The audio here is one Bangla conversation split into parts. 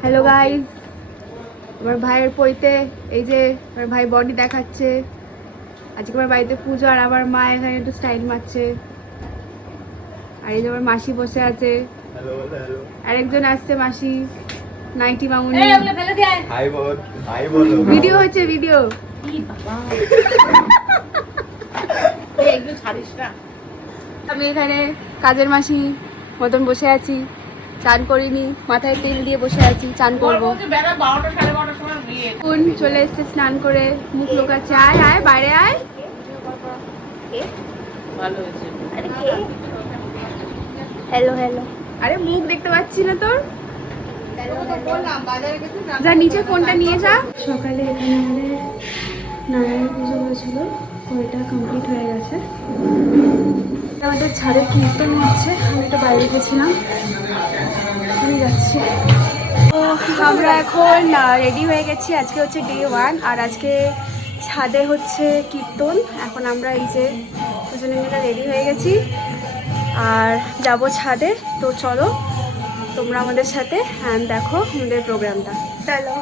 হ্যালো গাইস, আমার ভাইয়ের পৈতে এই যে আমার ভাই বডি দেখাচ্ছে। আজকে আমার বাড়িতে পুজো আর আমার মা এখানে একটু স্টাইল মারছে। আর এই যে আমার মাসি বসে আছে, আরেকজন আসছে মাসি, নাইটি মামুনি। ভিডিও হচ্ছে ভিডিও। আমি এখানে কাজের মাসি মতন বসে আছি, চান করিনি, মাথায় তেল দিয়ে বসে আছি, চান করবো। চলে এসছে স্নান করে, মুখ লোকাচ্ছে। আয় আয় বাইরে আয়। Hello hello. আরে মুখ দেখতে পাচ্ছি না তোর। যা নিচে ফোনটা নিয়ে যা। সকালে এখানে আমাদের নারায়ণ পুজো হয়েছিল, ওইটা কমপ্লিট হয়ে গেছে। আমাদের ছাদের কীর্তন হচ্ছে, আমি একটু বাইরে গেছিলাম, আমি যাচ্ছি। তো আমরা এখন রেডি হয়ে গেছি। আজকে হচ্ছে ডে 1 আর আজকে ছাদে হচ্ছে কীর্তন। এখন আমরা এই যে দুজনে মিলে রেডি হয়ে গেছি আর যাব ছাদে। তো চলো তোমরা আমাদের সাথে অ্যান্ড দেখো আমাদের প্রোগ্রামটা। চলো।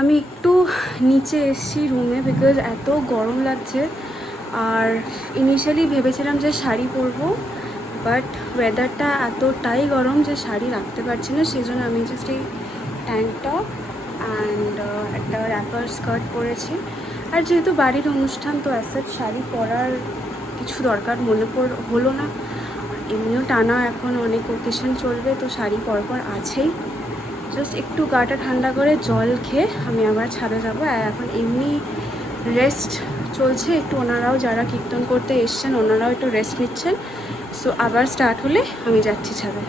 আমি একটু নিচে এসেছি রুমে, বিকজ এত গরম লাগছে। আর ইনিশিয়ালি ভেবেছিলাম যে শাড়ি পরবো, বাট ওয়েদারটা এতটাই গরম যে শাড়ি রাখতে পারছি না। সেই জন্য আমি জাস্ট এই ট্যাঙ্ক টপ অ্যান্ড একটা র্যাপার স্কার্ট পরেছি। আর যেহেতু বাড়ির অনুষ্ঠান, তো অ্যাসেট শাড়ি পরার কিছু দরকার মনে হলো না। এমনিও টানা এখন অনেক ওকেশন চলবে, তো শাড়ি পরপর আছেই। জাস্ট একটু গাটা ঠান্ডা করে জল খেয়ে আমি আবার ছাদে যাবো। আর এখন এমনি রেস্ট চলছে একটু, ওনারাও যারা কীর্তন করতে এসছেন ওনারাও একটু রেস্ট নিচ্ছেন। সো আবার স্টার্ট হলে আমি যাচ্ছি ছাদে।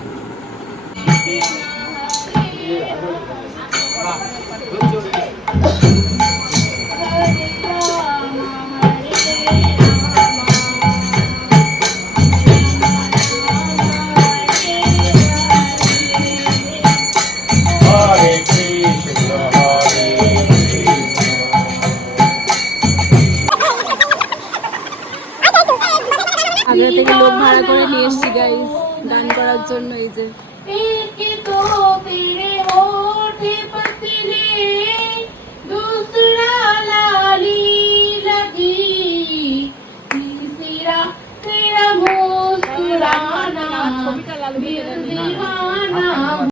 আগ্রা থেকে লোক ভাড়া করে নিয়ে এসছি গাইস গান করার জন্য। এই যে